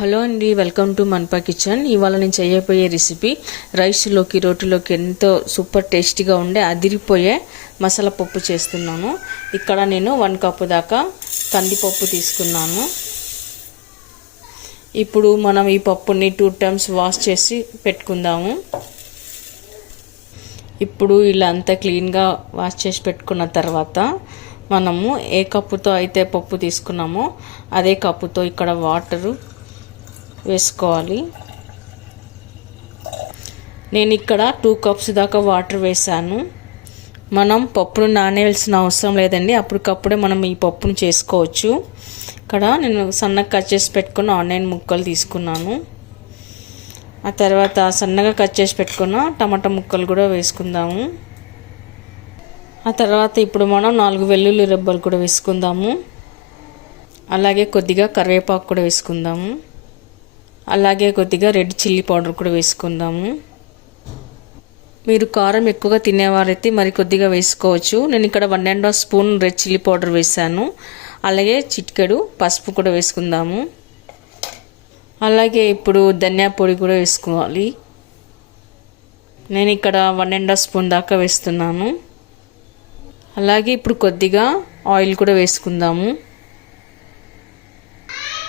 Hello అండి, welcome to Monpa kitchen. ఇవాళ నేను చేయబోయే రెసిపీ రైస్లోకి రోటీలోకి ఎంతో సూపర్ టేస్టీగా ఉండే అదిరిపోయే మసాలా పప్పు చేస్తున్నాను. ఇక్కడ నేను 1 కప్పు దాకా కందిపప్పు తీసుకున్నాను. ఇప్పుడు మనం ఈ పప్పుని 2 టైమ్స్ వాష్ చేసి పెట్టుకుందాము. ఇప్పుడు ఇలా అంతా క్లీన్గా వాష్ చేసి పెట్టుకున్న తర్వాత మనము ఏ కప్పుతో అయితే పప్పు తీసుకున్నామో అదే కప్పుతో ఇక్కడ వాటరు వేసుకోవాలి. నేను ఇక్కడ 2 కప్స్ దాకా వాటర్ వేసాను. మనం పప్పును నానేయాల్సిన అవసరం లేదండి, అప్పటికప్పుడే మనం ఈ పప్పును చేసుకోవచ్చు. ఇక్కడ నేను సన్నగా కట్ చేసి పెట్టుకున్న ఆనియన్ ముక్కలు తీసుకున్నాను. ఆ తర్వాత సన్నగా కట్ చేసి పెట్టుకున్న టమాటా ముక్కలు కూడా వేసుకుందాము. ఆ తర్వాత ఇప్పుడు మనం 4 వెల్లుల్లి రెబ్బలు కూడా వేసుకుందాము. అలాగే కొద్దిగా కరివేపాకు కూడా వేసుకుందాము. అలాగే కొద్దిగా రెడ్ చిల్లీ పౌడర్ కూడా వేసుకుందాము. మీరు కారం ఎక్కువగా తినేవారైతే మరి కొద్దిగా వేసుకోవచ్చు. నేను ఇక్కడ 1.5 స్పూన్ రెడ్ చిల్లీ పౌడర్ వేసాను. అలాగే చిటికెడు పసుపు కూడా వేసుకుందాము. అలాగే ఇప్పుడు ధనియా పొడి కూడా వేసుకోవాలి. నేను ఇక్కడ 1.5 స్పూన్ దాకా వేస్తున్నాను. అలాగే ఇప్పుడు కొద్దిగా ఆయిల్ కూడా వేసుకుందాము.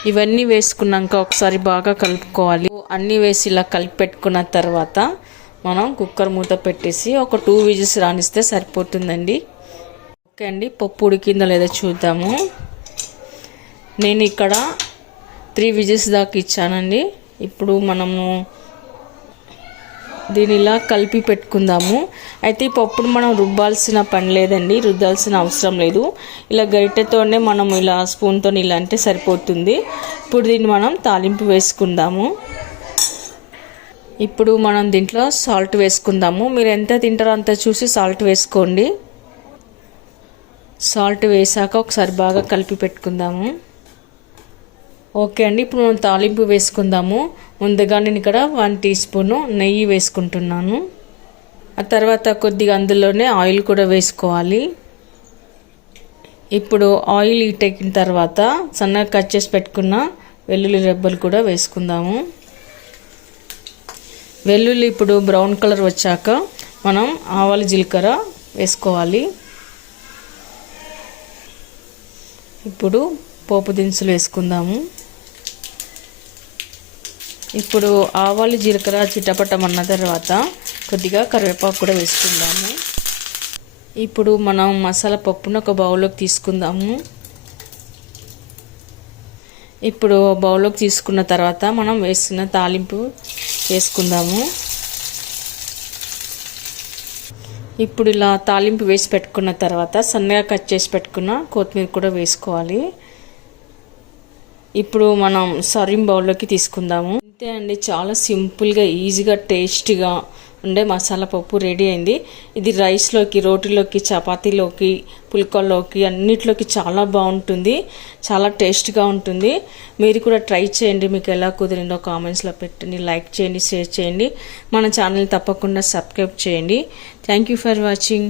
ఇవన్నీ వేసుకున్నాక ఒకసారి బాగా కలుపుకోవాలి. అన్నీ వేసి ఇలా కలిపి పెట్టుకున్న తర్వాత మనం కుక్కర్ మూత పెట్టేసి ఒక 2 విజిల్స్ రానిస్తే సరిపోతుందండి. ఓకే అండి, పప్పు ఉడికిందో లేదో చూద్దాము. నేను ఇక్కడ 3 విజిల్స్ దాకా ఇచ్చానండి. ఇప్పుడు మనము దీని ఇలా కలిపి పెట్టుకుందాము. అయితే ఈ పప్పును మనం రుబ్బాల్సిన పని లేదండి, రుద్దాల్సిన అవసరం లేదు. ఇలా గరిటెతోనే మనం ఇలా స్పూన్తో ఇలా అంటే సరిపోతుంది. ఇప్పుడు దీన్ని మనం తాలింపు వేసుకుందాము. ఇప్పుడు మనం దీంట్లో సాల్ట్ వేసుకుందాము. మీరు ఎంత తింటారో అంత చూసి సాల్ట్ వేసుకోండి. సాల్ట్ వేసాక ఒకసారి బాగా కలిపి పెట్టుకుందాము. ఓకే అండి, ఇప్పుడు మనం తాలింపు వేసుకుందాము. ముందుగా నేను ఇక్కడ 1 టీ స్పూను నెయ్యి వేసుకుంటున్నాను. ఆ తర్వాత కొద్దిగా అందులోనే ఆయిల్ కూడా వేసుకోవాలి. ఇప్పుడు ఆయిల్ హీట్ ఎక్కిన తర్వాత సన్నగా కట్ చేసి పెట్టుకున్న వెల్లుల్లి రెబ్బలు కూడా వేసుకుందాము. వెల్లుల్లి ఇప్పుడు బ్రౌన్ కలర్ వచ్చాక మనం ఆవాలు జీలకర్ర వేసుకోవాలి. ఇప్పుడు పోపు దినుసులు వేసుకుందాము. ఇప్పుడు ఆవాలు జీలకర్ర చిటపటమన్న తర్వాత కొద్దిగా కరివేపాకు కూడా వేసుకుందాము. ఇప్పుడు మనం మసాలా పప్పును ఒక బౌల్లోకి తీసుకుందాము. ఇప్పుడు బౌల్లోకి తీసుకున్న తర్వాత మనం వేసిన తాలింపు వేసుకుందాము. ఇప్పుడు ఇలా తాలింపు వేసి పెట్టుకున్న తర్వాత సన్నగా కట్ చేసి పెట్టుకున్న కొత్తిమీర కూడా వేసుకోవాలి. ఇప్పుడు మనం సర్వింగ్ బౌల్లోకి తీసుకుందాము. అంతే అండి, చాలా సింపుల్గా ఈజీగా టేస్టీగా ఉండే మసాలా పప్పు రెడీ అయింది. ఇది రైస్లోకి, రోటీలోకి, చపాతీలోకి, పుల్కాల్లోకి అన్నిట్లోకి చాలా బాగుంటుంది. చాలా టేస్ట్గా ఉంటుంది. మీరు కూడా ట్రై చేయండి. మీకు ఎలా కుదిరిందో కామెంట్స్లో పెట్టండి. లైక్ చేయండి, షేర్ చేయండి. మన ఛానల్ తప్పకుండా సబ్స్క్రైబ్ చేయండి. Thank you for watching.